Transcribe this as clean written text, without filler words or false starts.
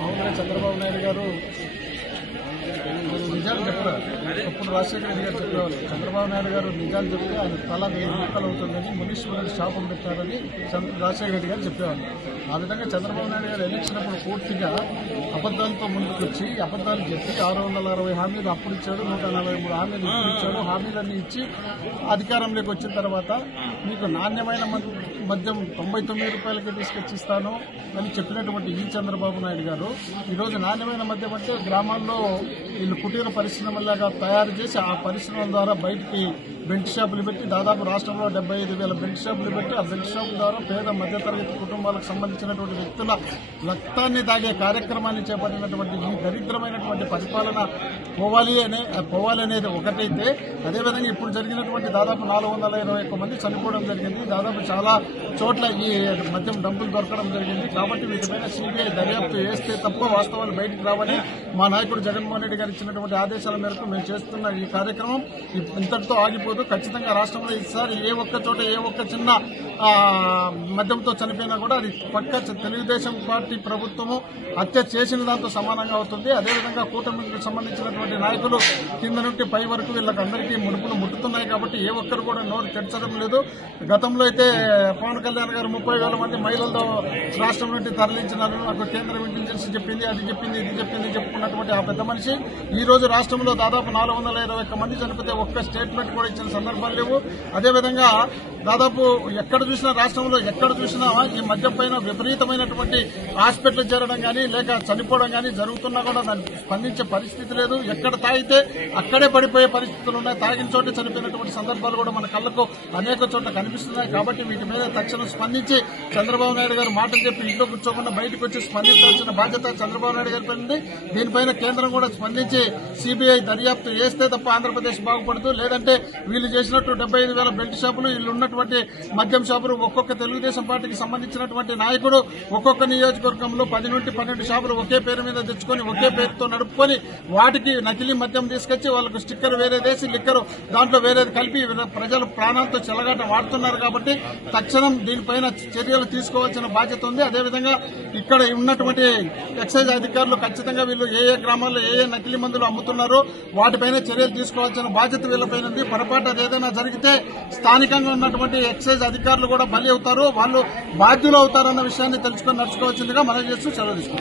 మామూలుగా చంద్రబాబు నాయుడు గారు నిజాలు చెప్పారు. అప్పుడు రాజశేఖర రెడ్డి గారు చెప్పేవారు, చంద్రబాబు నాయుడు గారు నిజాలు చెప్తే ఆయన తల 1000 ముక్కలు అవుతుందని మునీశ్వరుడు శాపం పెట్టారని రాజశేఖర రెడ్డి గారు చెప్పేవారు. ఆ విధంగా చంద్రబాబు నాయుడు గారు ఎలక్షన్ అప్పుడు పూర్తిగా అబద్దాలతో ముందుకొచ్చి అబద్దాలు చెప్పి 660 హామీలు అప్పుడు ఇచ్చాడు, 143 హామీలు ఇప్పుడు ఇచ్చాడు. హామీలన్నీ ఇచ్చి అధికారంలోకి వచ్చిన తర్వాత మీకు నాణ్యమైన మద్యం 99 రూపాయలకి తీసుకొచ్చిస్తాను అని చెప్పినటువంటి ఈ చంద్రబాబు నాయుడు గారు ఈరోజు నాణ్యమైన మద్యం అంటే గ్రామాల్లో వీళ్ళు కుటీర పరిశ్రమలాగా తయారు చేసి ఆ పరిశ్రమల ద్వారా బయటికి బెల్ట్ షాపులు పెట్టి దాదాపు రాష్ట్రంలో 75,000 బెల్ట్ షాపులు పెట్టి ఆ బెల్ట్ షాపుల ద్వారా పేద మధ్యతరగతి కుటుంబాలకు సంబంధించినటువంటి వ్యక్తుల రక్తాన్ని తాగే కార్యక్రమాన్ని చేపట్టినటువంటి ఈ దరిద్రమైనటువంటి పరిపాలన పోవాలి అనేది ఒకటైతే, అదేవిధంగా ఇప్పుడు జరిగినటువంటి దాదాపు 421 మంది చనిపోవడం జరిగింది. దాదాపు చాలా చోట్ల ఈ మద్యం డబ్బులు దొరకడం జరిగింది. కాబట్టి వీటిపైన సిబిఐ దర్యాప్తు చేస్తే తప్ప వాస్తవాలు బయటకు రావని మా నాయకుడు జగన్మోహన్ రెడ్డి గారు ఇచ్చినటువంటి ఆదేశాల మేరకు మేము చేస్తున్న ఈ కార్యక్రమం ఇంతటితో ఆగిపోదు. ఖచ్చితంగా రాష్ట్రంలో ఈసారి ఏ ఒక్క చోట ఏ ఒక్క చిన్న మద్యంతో చనిపోయినా కూడా అది పక్క తెలుగుదేశం పార్టీ ప్రభుత్వము హత్య చేసిన దాంతో సమానంగా అవుతుంది. అదేవిధంగా కూటమికి సంబంధించినటువంటి నాయకులు కింద నుండి పై వరకు వీళ్ళకి అందరికీ ముడుపులు ముట్టుతున్నాయి. కాబట్టి ఏ ఒక్కరు కూడా నోరు తెచ్చడం లేదు. గతంలో అయితే పవన్ కళ్యాణ్ గారు 30,000 మంది మహిళలతో రాష్ట్రం నుండి తరలించినారు, నాకు కేంద్రం ఇంటెలిజెన్స్ చెప్పింది, అది చెప్పింది, ఇది చెప్పింది చెప్పుకున్నటువంటి ఆ పెద్ద మనిషి ఈ రోజు రాష్ట్రంలో దాదాపు 421 మంది చనిపోతే ఒక్క స్టేట్మెంట్ కూడా ఇచ్చిన సందర్భాలు లేవు. అదేవిధంగా దాదాపు ఎక్కడ చూసినా రాష్ట్రంలో ఎక్కడ చూసినా ఈ మద్యం పైన విపరీతమైనటువంటి హాస్పిటల్ చేరడం కానీ లేక చనిపోవడం కానీ జరుగుతున్నా కూడా దాన్ని స్పందించే పరిస్థితి లేదు. ఎక్కడ తాగితే అక్కడే పడిపోయే పరిస్థితులు ఉన్నాయి. తాగిన చోట చనిపోయినటువంటి సందర్భాలు కూడా మన కళ్ళకు అనేక చోట్ల కనిపిస్తున్నాయి. కాబట్టి వీటి మీద తక్షణం స్పందించి చంద్రబాబు నాయుడు గారు మాటలు చెప్పి ఇంట్లో కూర్చోకుండా బయటకు వచ్చి స్పందించాల్సిన బాధ్యత చంద్రబాబు నాయుడు గారి పైన ఉంది. దీనిపైన కేంద్రం కూడా స్పందించి సిబిఐ దర్యాప్తు చేస్తే తప్ప ఆంధ్రప్రదేశ్ బాగుపడదు. లేదంటే వీళ్ళు చేసినట్టు 75,000 బెల్ట్ షాపులు, వీళ్ళు ఉన్నటువంటి మద్యం షాపులు, ఒక్కొక్క తెలుగుదేశం పార్టీకి సంబంధించినటువంటి నాయకుడు ఒక్కొక్క నియోజకవర్గంలో 10 నుండి 12 షాపులు ఒకే పేరు మీద తెచ్చుకొని ఒకే పేరుతో నడుపుకొని వాటికి నకిలీ మద్యం తీసుకొచ్చి వాళ్ళకు స్టిక్కర్ వేరేదేసి లిక్కరు దాంట్లో వేరేది కలిపి ప్రజలు ప్రాణాలతో చెలగాట వాడుతున్నారు. కాబట్టి తక్షణం దీనిపైన చర్యలు తీసుకోవాల్సిన బాధ్యత ఉంది. అదేవిధంగా ఇక్కడ ఉన్నటువంటి ఎక్సైజ్ అధికారులు ఖచ్చితంగా వీళ్ళు ఏ గ్రామాల్లో ఏ నకిలీ మందులు అమ్ముతున్నారో వాటిపైన చర్యలు తీసుకోవాల్సిన బాధ్యత వీళ్ళపైన ఉంది. పొరపాటు ఏదైనా జరిగితే స్థానికంగా ఉన్నటువంటి ఎక్సైజ్ అధికారులు కూడా బలి అవుతారు, వాళ్ళు బాధ్యులు అవుతారన్న విషయాన్ని తెలుసుకొని నడుచుకోవాల్సిందిగా మనం చేస్తూ సెలవు తీసుకుంటాం.